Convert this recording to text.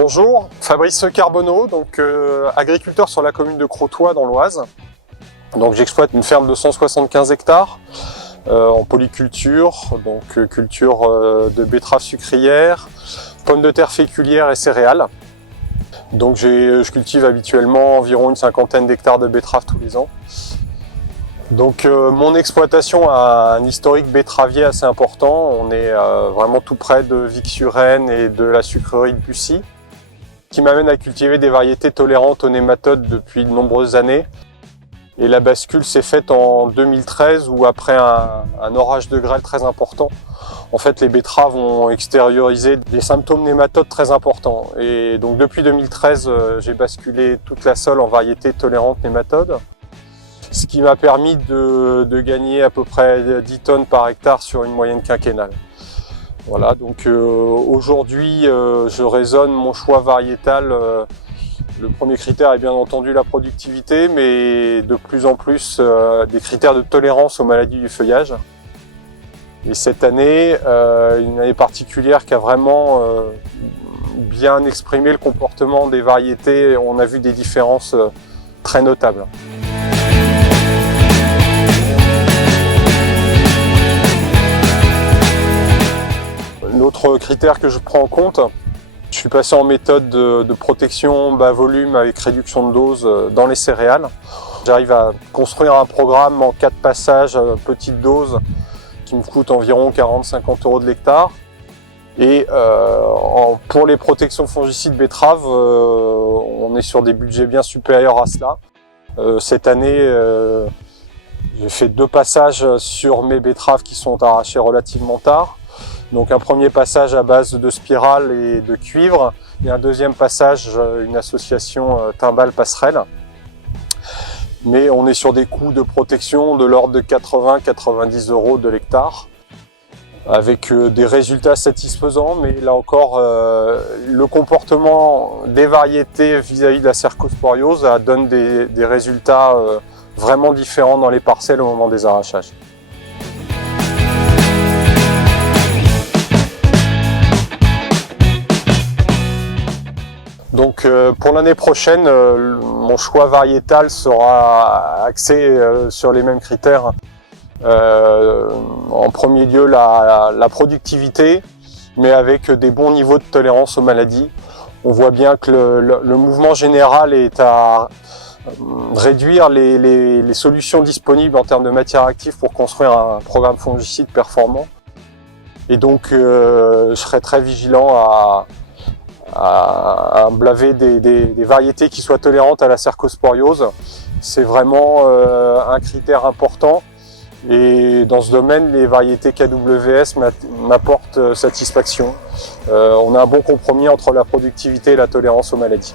Bonjour, Fabrice Carbonneau, donc agriculteur sur la commune de Crotoy dans l'Oise. Donc j'exploite une ferme de 175 hectares en polyculture, donc culture de betteraves sucrières, pommes de terre féculières et céréales. Donc je cultive habituellement environ une cinquantaine d'hectares de betteraves tous les ans. Donc mon exploitation a un historique betteravier assez important. On est vraiment tout près de Vic-sur-Aisne et de la sucrerie de Bussy, qui m'amène à cultiver des variétés tolérantes aux nématodes depuis de nombreuses années. Et la bascule s'est faite en 2013 où après un orage de grêle très important, en fait les betteraves ont extériorisé des symptômes nématodes très importants. Et donc depuis 2013, j'ai basculé toute la sole en variétés tolérantes nématodes, ce qui m'a permis de gagner à peu près 10 tonnes par hectare sur une moyenne quinquennale. Voilà, donc aujourd'hui, je raisonne mon choix variétal. Le premier critère est bien entendu la productivité, mais de plus en plus des critères de tolérance aux maladies du feuillage. Et cette année, une année particulière qui a vraiment bien exprimé le comportement des variétés. On a vu des différences très notables. L'autre critère que je prends en compte, je suis passé en méthode de protection bas volume avec réduction de dose dans les céréales. J'arrive à construire un programme en 4 passages, petite dose, qui me coûte environ 40-50 € de l'hectare. Et pour les protections fongicides betteraves, on est sur des budgets bien supérieurs à cela. Cette année, j'ai fait 2 passages sur mes betteraves qui sont arrachées relativement tard. Donc un premier passage à base de spirale et de cuivre, et un deuxième passage, une association timbal-passerelle. Mais on est sur des coûts de protection de l'ordre de 80-90 € de l'hectare, avec des résultats satisfaisants, mais là encore, le comportement des variétés vis-à-vis de la cercosporiose donne des résultats vraiment différents dans les parcelles au moment des arrachages. Donc pour l'année prochaine, mon choix variétal sera axé sur les mêmes critères. En premier lieu la productivité, mais avec des bons niveaux de tolérance aux maladies. On voit bien que le mouvement général est à réduire les solutions disponibles en termes de matière active pour construire un programme fongicide performant. Et donc je serai très vigilant à blaver des variétés qui soient tolérantes à la cercosporiose. C'est vraiment un critère important, et dans ce domaine, les variétés KWS m'apportent satisfaction. On a un bon compromis entre la productivité et la tolérance aux maladies.